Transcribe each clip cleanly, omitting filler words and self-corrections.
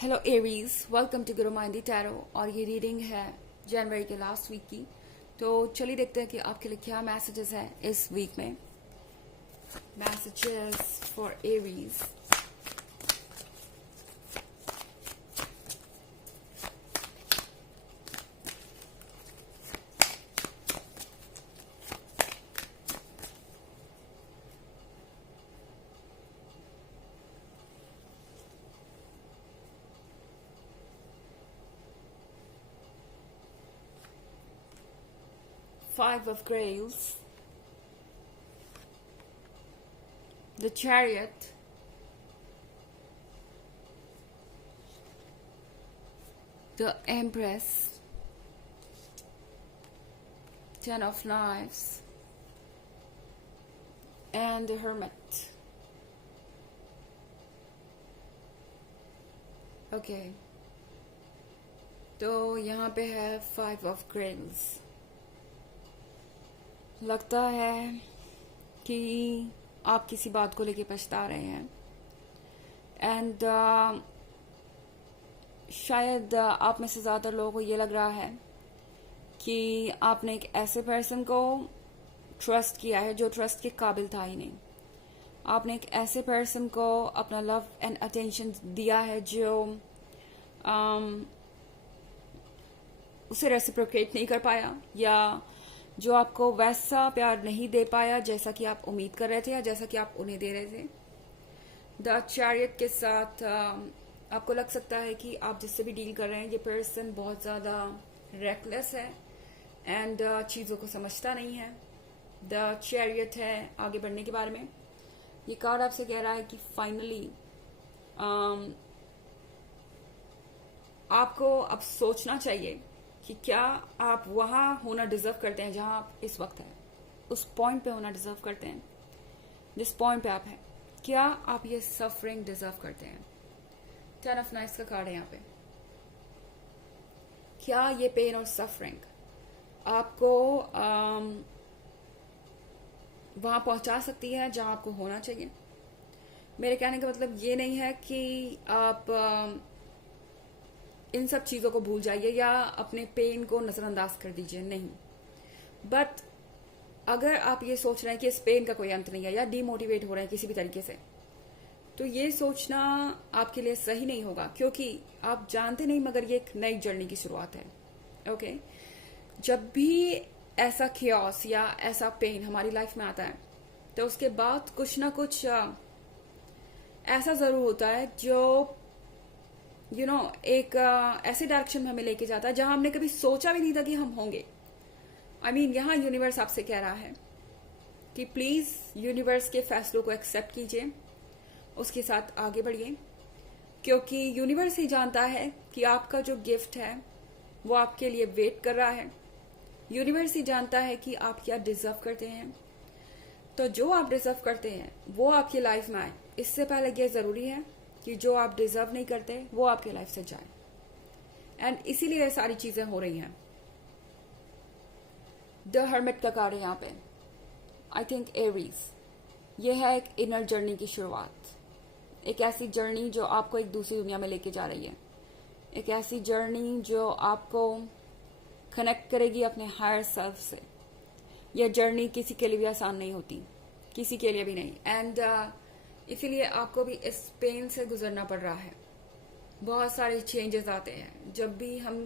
Hello Aries, welcome to Guru माइंडी tarot. और ये reading है जनवरी के लास्ट वीक की। तो चलिए देखते हैं कि आपके लिए क्या मैसेजेस हैं इस वीक में। Messages for Aries. 5 of Grails, the Chariot, the Empress, 10 of Knives, and the Hermit. Okay, तो यहाँ पे है 5 of Grails। लगता है कि आप किसी बात को लेके पछता रहे हैं एंड शायद आप में से ज़्यादातर लोगों को ये लग रहा है कि आपने एक ऐसे पर्सन को ट्रस्ट किया है जो ट्रस्ट के काबिल था ही नहीं। आपने एक ऐसे पर्सन को अपना लव एंड अटेंशन दिया है जो उसे रेसिप्रोकेट नहीं कर पाया, या जो आपको वैसा प्यार नहीं दे पाया जैसा कि आप उम्मीद कर रहे थे या जैसा कि आप उन्हें दे रहे थे। द चैरियट के साथ आपको लग सकता है कि आप जिससे भी डील कर रहे हैं ये पर्सन बहुत ज़्यादा रेकलेस है एंड चीज़ों को समझता नहीं है। द चैरियट है आगे बढ़ने के बारे में। ये कार्ड आपसे कह रहा है कि फाइनली आपको अब सोचना चाहिए कि क्या आप वहाँ होना डिजर्व करते हैं जहाँ आप इस वक्त हैं, उस पॉइंट पे होना डिजर्व करते हैं जिस पॉइंट पे आप हैं। क्या आप ये सफरिंग डिजर्व करते हैं? 10 ऑफ नाइट्स का कार्ड है यहाँ पे। क्या ये पेन और सफरिंग आपको वहाँ पहुँचा सकती है जहाँ आपको होना चाहिए? मेरे कहने का मतलब ये नहीं है कि आप इन सब चीज़ों को भूल जाइए या अपने पेन को नज़रअंदाज कर दीजिए, नहीं। बट अगर आप ये सोच रहे हैं कि इस पेन का कोई अंत नहीं है या डीमोटिवेट हो रहे हैं किसी भी तरीके से, तो ये सोचना आपके लिए सही नहीं होगा, क्योंकि आप जानते नहीं मगर ये एक नई जर्नी की शुरुआत है। ओके, जब भी ऐसा खियास या ऐसा पेन हमारी लाइफ में आता है तो उसके बाद कुछ ना कुछ ऐसा ज़रूर होता है जो एक ऐसे डायरेक्शन में हमें लेके जाता है जहां हमने कभी सोचा भी नहीं था कि हम होंगे। यहाँ यूनिवर्स आपसे कह रहा है कि प्लीज यूनिवर्स के फैसलों को एक्सेप्ट कीजिए, उसके साथ आगे बढ़िए, क्योंकि यूनिवर्स ही जानता है कि आपका जो गिफ्ट है वो आपके लिए वेट कर रहा है। यूनिवर्स ही जानता है कि आप क्या डिजर्व करते हैं। तो जो आप डिजर्व करते हैं वो आपकी लाइफ में आए, इससे पहले ये जरूरी है कि जो आप डिजर्व नहीं करते वो आपके लाइफ से जाए। एंड इसीलिए ये सारी चीजें हो रही हैं। द हर्मिट का कार्ड है यहाँ पे। आई थिंक एरीज, ये है एक इनर जर्नी की शुरुआत, एक ऐसी जर्नी जो आपको एक दूसरी दुनिया में लेके जा रही है, एक ऐसी जर्नी जो आपको कनेक्ट करेगी अपने हायर सेल्फ से। यह जर्नी किसी के लिए भी आसान नहीं होती, किसी के लिए भी नहीं। एंड इसीलिए आपको भी इस पेन से गुजरना पड़ रहा है। बहुत सारे चेंजेस आते हैं जब भी हम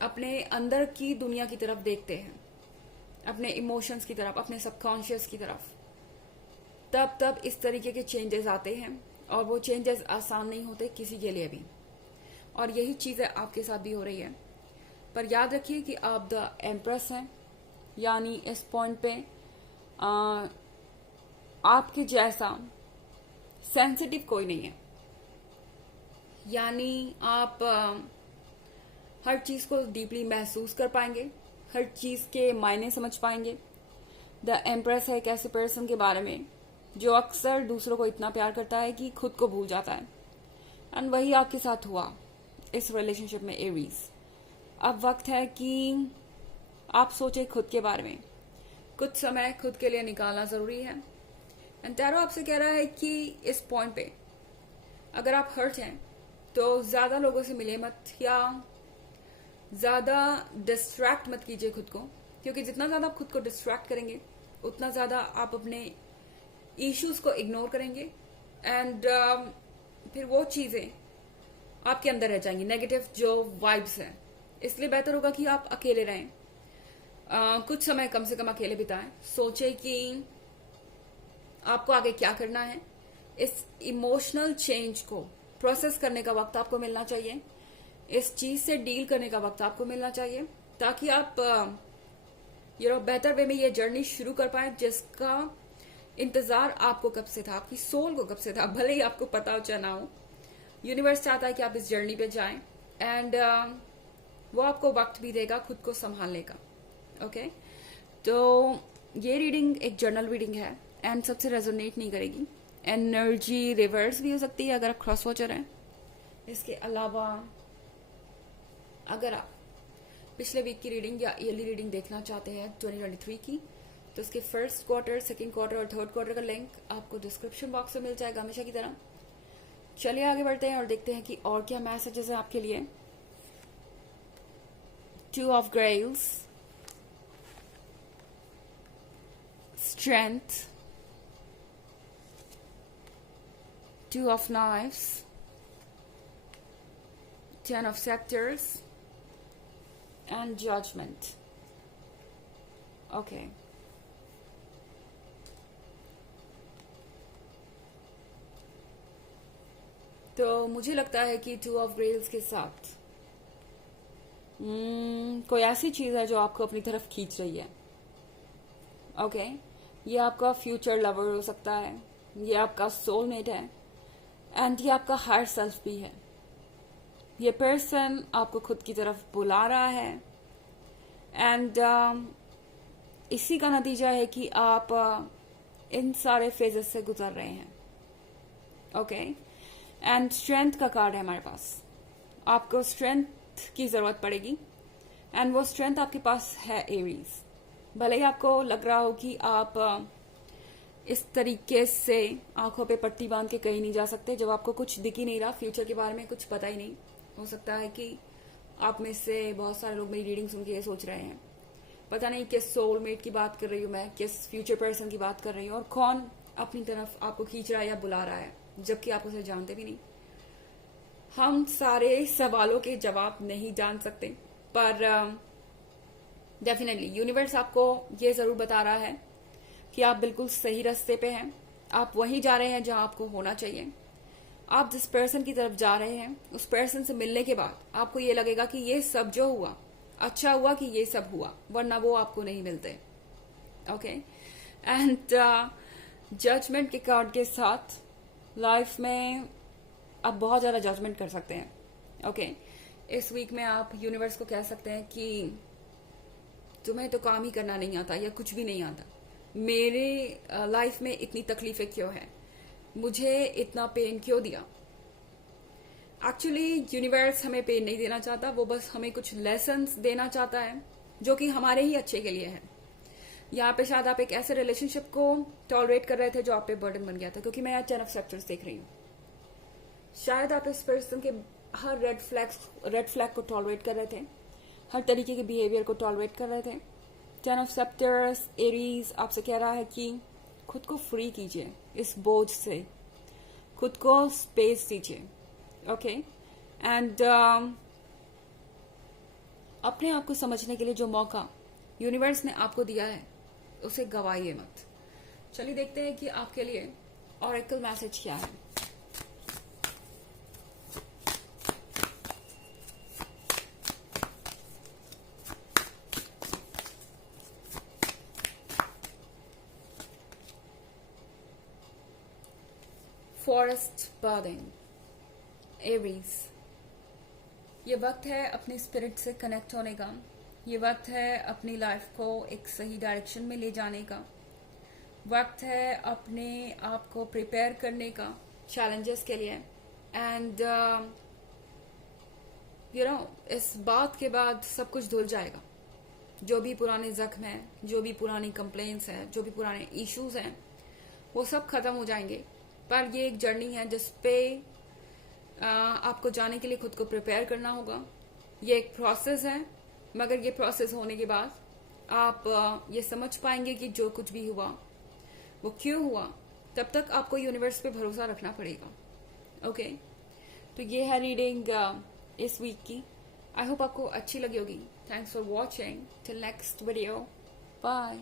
अपने अंदर की दुनिया की तरफ देखते हैं, अपने इमोशंस की तरफ, अपने सबकॉन्शियस की तरफ, तब इस तरीके के चेंजेस आते हैं। और वो चेंजेस आसान नहीं होते किसी के लिए भी, और यही चीज़ें आपके साथ भी हो रही है। पर याद रखिए कि आप द एम्प्रेस हैं, यानी इस पॉइंट पे आपके जैसा सेंसिटिव कोई नहीं है। यानी आप हर चीज़ को डीपली महसूस कर पाएंगे, हर चीज़ के मायने समझ पाएंगे। द एम्प्रेस है एक ऐसे पर्सन के बारे में जो अक्सर दूसरों को इतना प्यार करता है कि खुद को भूल जाता है। एंड वही आपके साथ हुआ इस रिलेशनशिप में एरीज। अब वक्त है कि आप सोचे खुद के बारे में, कुछ समय खुद के लिए निकालना ज़रूरी है। एंड टैरो आपसे कह रहा है कि इस पॉइंट पे अगर आप हर्ट हैं तो ज़्यादा लोगों से मिले मत, या ज़्यादा डिस्ट्रैक्ट मत कीजिए खुद को, क्योंकि जितना ज़्यादा आप खुद को डिस्ट्रैक्ट करेंगे उतना ज़्यादा आप अपने इश्यूज को इग्नोर करेंगे, एंड फिर वो चीज़ें आपके अंदर रह जाएंगी, नेगेटिव जो वाइब्स हैं। इसलिए बेहतर होगा कि आप अकेले रहें, कुछ समय कम से कम अकेले बिताएं, सोचें कि आपको आगे क्या करना है। इस इमोशनल चेंज को प्रोसेस करने का वक्त आपको मिलना चाहिए, इस चीज से डील करने का वक्त आपको मिलना चाहिए, ताकि आप बेहतर वे में ये जर्नी शुरू कर पाए जिसका इंतजार आपको कब से था, आपकी सोल को कब से था, भले ही आपको पता हो चाहे ना हो। यूनिवर्स चाहता है कि आप इस जर्नी पे जाएं, एंड वो आपको वक्त भी देगा खुद को संभालने का। ओके, तो ये रीडिंग एक जर्नल रीडिंग है एंड सबसे रेजोनेट नहीं करेगी। एनर्जी रिवर्स भी हो सकती है अगर आप क्रॉस वॉचर हैं। इसके अलावा अगर आप पिछले वीक की रीडिंग या ईयरली रीडिंग देखना चाहते हैं 2023 की, तो उसके फर्स्ट क्वार्टर, सेकेंड क्वार्टर और थर्ड क्वार्टर का लिंक आपको डिस्क्रिप्शन बॉक्स में मिल जाएगा हमेशा की तरह। चलिए आगे बढ़ते हैं और देखते हैं कि और क्या मैसेजेस हैं आपके लिए। 2 of grails, strength, 2 of knifes, 10 of scepters and judgment. Okay. तो मुझे लगता है कि 2 ऑफ ग्रेल्स के साथ कोई ऐसी चीज है जो आपको अपनी तरफ खींच रही है। ओके, ये आपका फ्यूचर लवर हो सकता है, ये आपका सोलमेट है, एंड ये आपका हायर सेल्फ भी है। ये पर्सन आपको खुद की तरफ बुला रहा है, एंड इसी का नतीजा है कि आप इन सारे फेजेस से गुजर रहे हैं। ओके, एंड स्ट्रेंथ का कार्ड है हमारे पास। आपको स्ट्रेंथ की जरूरत पड़ेगी, एंड वो स्ट्रेंथ आपके पास है एरीज। भले ही आपको लग रहा हो कि आप इस तरीके से आंखों पे पट्टी बांध के कहीं नहीं जा सकते, जब आपको कुछ दिख ही नहीं रहा, फ्यूचर के बारे में कुछ पता ही नहीं। हो सकता है कि आप में से बहुत सारे लोग मेरी रीडिंग सुन के ये सोच रहे हैं, पता नहीं किस सोलमेट की बात कर रही हूँ मैं, किस फ्यूचर पर्सन की बात कर रही हूँ, और कौन अपनी तरफ आपको खींच रहा है या बुला रहा है, जबकि आप उसे जानते भी नहीं। हम सारे सवालों के जवाब नहीं जान सकते, पर डेफिनेटली यूनिवर्स आपको ये जरूर बता रहा है कि आप बिल्कुल सही रास्ते पे हैं, आप वहीं जा रहे हैं जहां आपको होना चाहिए। आप जिस पर्सन की तरफ जा रहे हैं, उस पर्सन से मिलने के बाद आपको ये लगेगा कि ये सब जो हुआ, अच्छा हुआ कि ये सब हुआ, वरना वो आपको नहीं मिलते। ओके, एंड जजमेंट के कार्ड के साथ लाइफ में आप बहुत ज़्यादा जजमेंट कर सकते हैं। ओके, इस वीक में आप यूनिवर्स को कह सकते हैं कि तुम्हें तो काम ही करना नहीं आता या कुछ भी नहीं आता, मेरे लाइफ में इतनी तकलीफें क्यों हैं, मुझे इतना पेन क्यों दिया। एक्चुअली यूनिवर्स हमें पेन नहीं देना चाहता, वो बस हमें कुछ लेसन्स देना चाहता है जो कि हमारे ही अच्छे के लिए है। यहाँ पे शायद आप एक ऐसे रिलेशनशिप को टॉलरेट कर रहे थे जो आप पे बर्डन बन गया था, क्योंकि मैं यहाँ 10 ऑफ सेप्टर्स देख रही हूँ। शायद आप इस पर्सन के हर रेड फ्लैग को टॉलरेट कर रहे थे, हर तरीके के बिहेवियर को टॉलरेट कर रहे थे। 10 ऑफ सेप्टर्स एरीज आपसे कह रहा है कि खुद को फ्री कीजिए इस बोझ से, खुद को स्पेस दीजिए। ओके, एंड अपने आप को समझने के लिए जो मौका यूनिवर्स ने आपको दिया है उसे गवाइए मत। चलिए देखते हैं कि आपके लिए ऑरेकल मैसेज क्या है। फॉरेस्ट बार्डिंग, एरीज, ये वक्त है अपने स्पिरिट से कनेक्ट होने का, ये वक्त है अपनी लाइफ को एक सही डायरेक्शन में ले जाने का, वक्त है अपने आप को प्रिपेयर करने का चैलेंजेस के लिए। एंड इस बात के बाद सब कुछ धुल जाएगा, जो भी पुराने जख्म हैं, जो भी पुरानी कंप्लेंट्स हैं, जो भी पुराने इश्यूज हैं, वो सब खत्म हो जाएंगे। पर ये एक जर्नी है जिसपे आपको जाने के लिए खुद को प्रिपेयर करना होगा। ये एक प्रोसेस है, मगर ये प्रोसेस होने के बाद आप ये समझ पाएंगे कि जो कुछ भी हुआ वो क्यों हुआ। तब तक आपको यूनिवर्स पे भरोसा रखना पड़ेगा। ओके, तो ये है रीडिंग इस वीक की। आई होप आपको अच्छी लगी होगी। Thanks for watching. Till next video, bye.